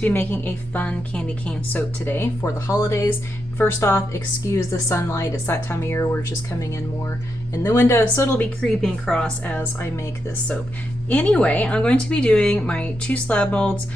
going to be making a fun candy cane soap today for the holidays. First off, excuse the sunlight. It's that time of year where it's just coming in more in the window, so it'll be creeping across as I make this soap. Anyway, I'm going to be doing my 2 slab molds.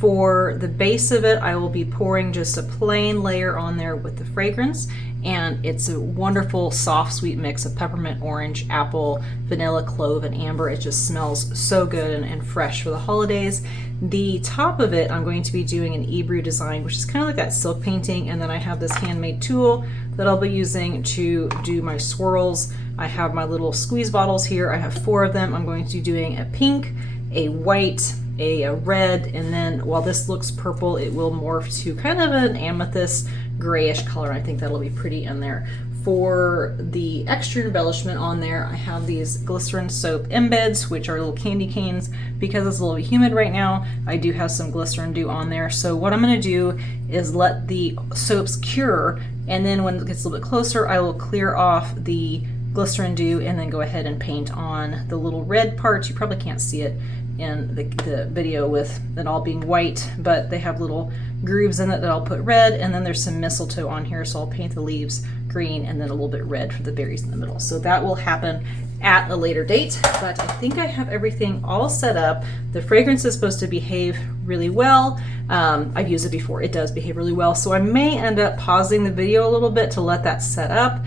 For the base of it, I will be pouring just a plain layer on there with the fragrance, and it's a wonderful soft sweet mix of peppermint, orange, apple, vanilla, clove, and amber. It just smells so good and fresh for the holidays. The top of it, I'm going to be doing an ebru design, which is kind of like that silk painting, and then I have this handmade tool that I'll be using to do my swirls. I have my little squeeze bottles here. I have 4 of them. I'm going to be doing a pink, a white, a red, and then while this looks purple, it will morph to kind of an amethyst grayish color. I think that'll be pretty in there. For the extra embellishment on there, I have these glycerin soap embeds, which are little candy canes. Because it's a little bit humid right now, I do have some glycerin dew on there. So what I'm going to do is let the soaps cure, and then when it gets a little bit closer, I will clear off the glycerin dew and then go ahead and paint on the little red parts. You probably can't see it in the video with it all being white, but they have little grooves in it that I'll put red, and then there's some mistletoe on here, so I'll paint the leaves green and then a little bit red for the berries in the middle. So that will happen at a later date, but I think I have everything all set up. The fragrance is supposed to behave really well. I've used it before. It does behave really well, so I may end up pausing the video a little bit to let that set up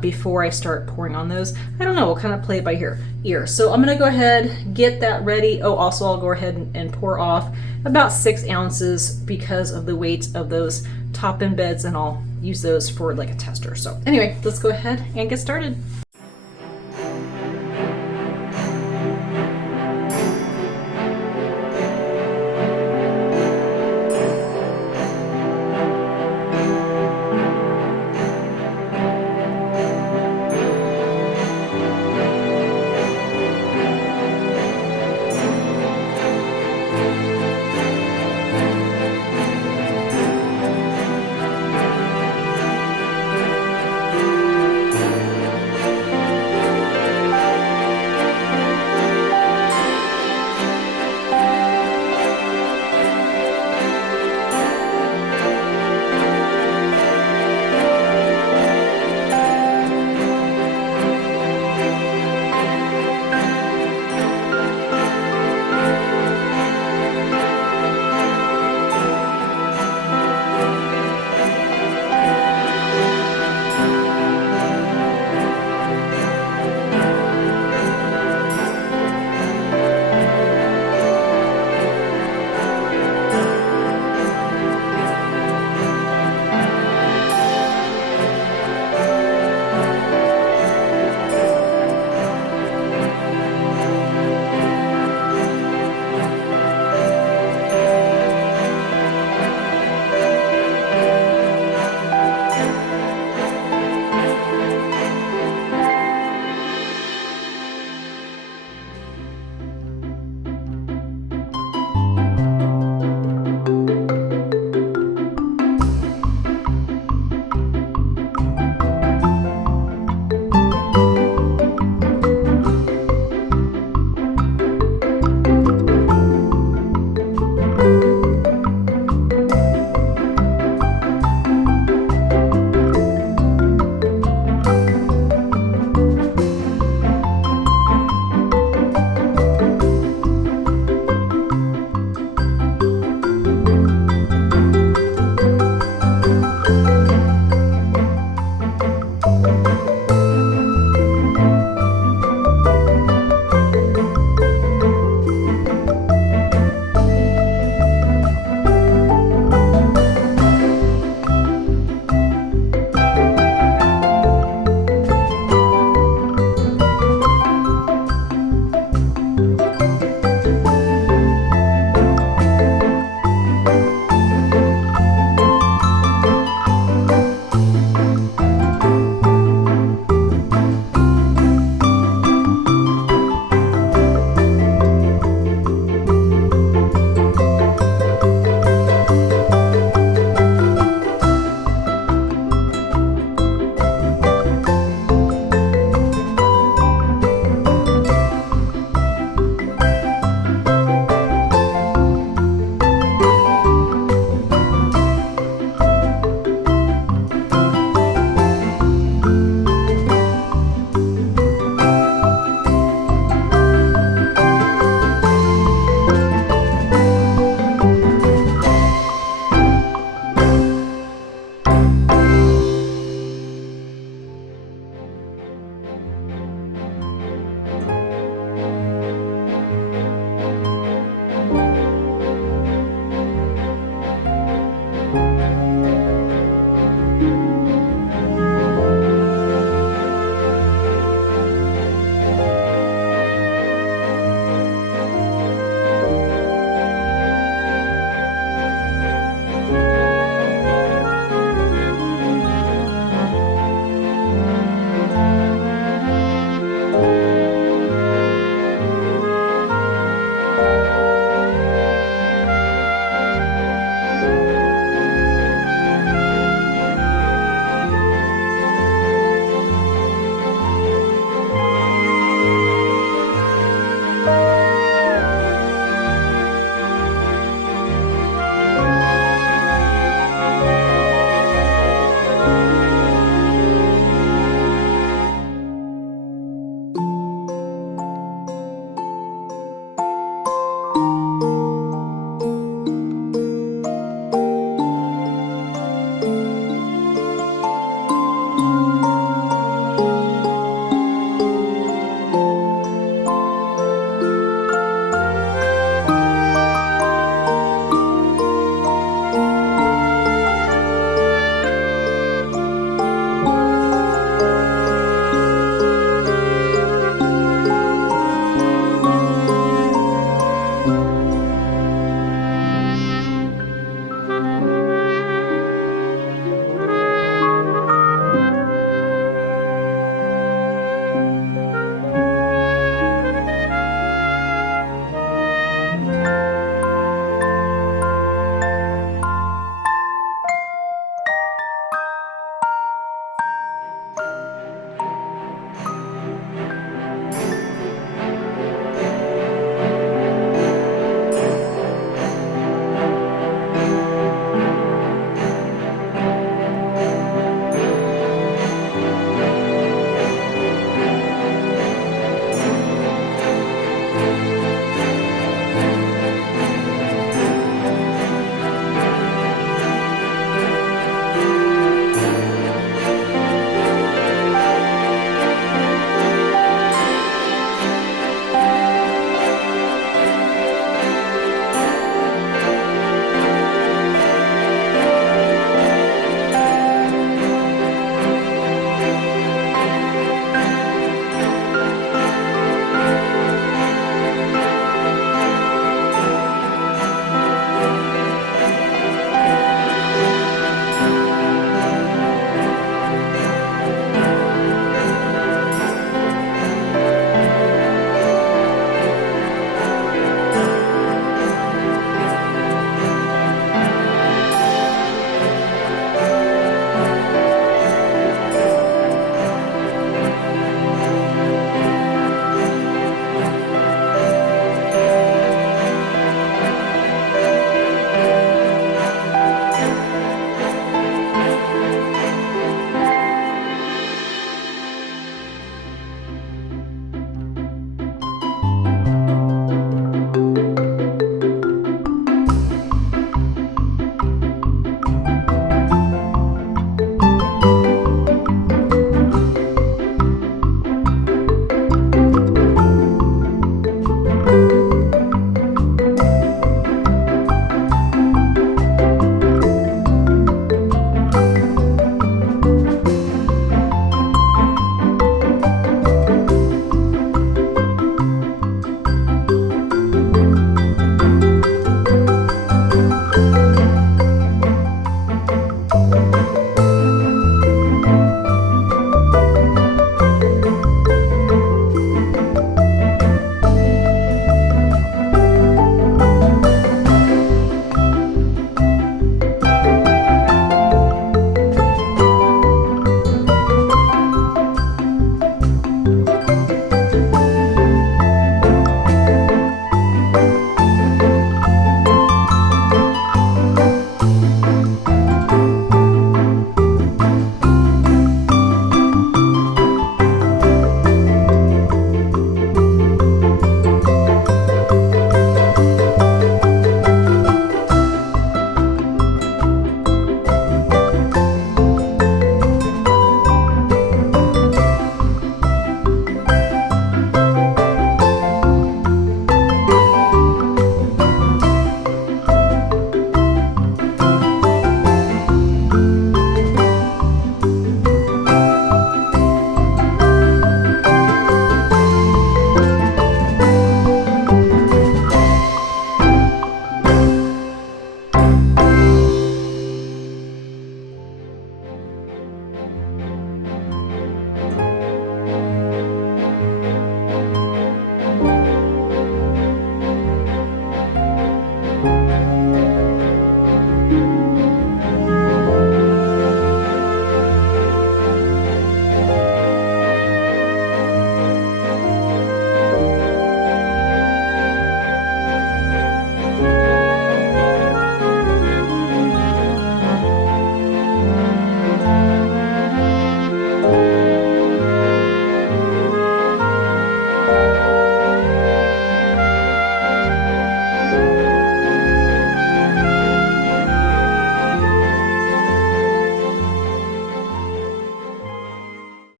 before I start pouring on those. I don't know, we'll kind of play it by ear. So I'm gonna go ahead, get that ready. Oh, also I'll go ahead and pour off about 6 ounces because of the weight of those top embeds, and I'll use those for like a tester. So anyway, let's go ahead and get started.